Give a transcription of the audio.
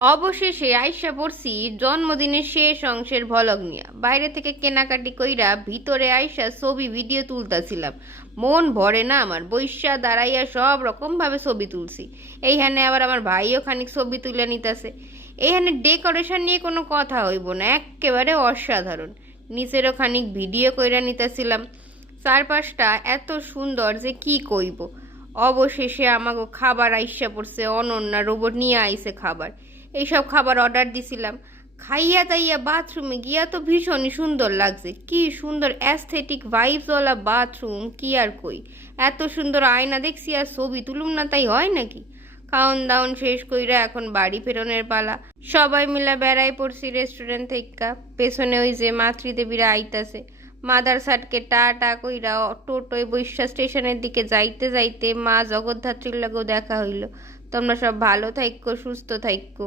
অবশেষে আইসা পড়ছি জন্মদিনের শেষ অংশের ভলগ নিয়া। বাইরে থেকে কেনাকাটি কইরা ভিতরে আইসা ছবি ভিডিও তুলতাছিলাম। মন ভরে না আমার, বইসা দাঁড়াইয়া সব রকম ভাবে ছবি তুলছি। এইখানে আবার আমার ভাইও খানিক ছবি তুলে নিতেছে। এইখানে ডেকোরেশন নিয়ে কোনো কথা হইব না, এক্কেবারে অসাধারণ। নিচেরও খানিক ভিডিও কইরা নিতেছিলাম। চারপাশটা এত সুন্দর যে কি কইব। অবশেষে আমাকে খাবার আইসা পড়ছে, অনন্যা রোবট নিয়ে আইছে খাবার। এইসব খাবার অর্ডার দিছিলাম। খাইয়া তাইয়া বাথরুমে গিয়া তো ভীষণই সুন্দর লাগছে, কি সুন্দর অ্যাস্থেটিক ভাইবসওয়ালা বাথরুম, কি আর কই। এত সুন্দর আয়না দেখছি আর ছবি তুলুম না, তাই হয় নাকি? খাওন দাওন শেষ কইরা এখন বাড়ি ফেরনের পালা। সবাই মিলা বেড়াই পড়ছি রেস্টুরেন্ট থেকে। পেছনে ওই যে মাতৃদেবীরা আইতাছে। মাদার সাটকে টা টা কইরা টোটোয় বৈশা স্টেশনের দিকে যাইতে যাইতে মা জগদ্ধাত্রীর লাগেও দেখা হইল। তোমরা সব ভালো থাইক্যো, সুস্থ থাইক্যো।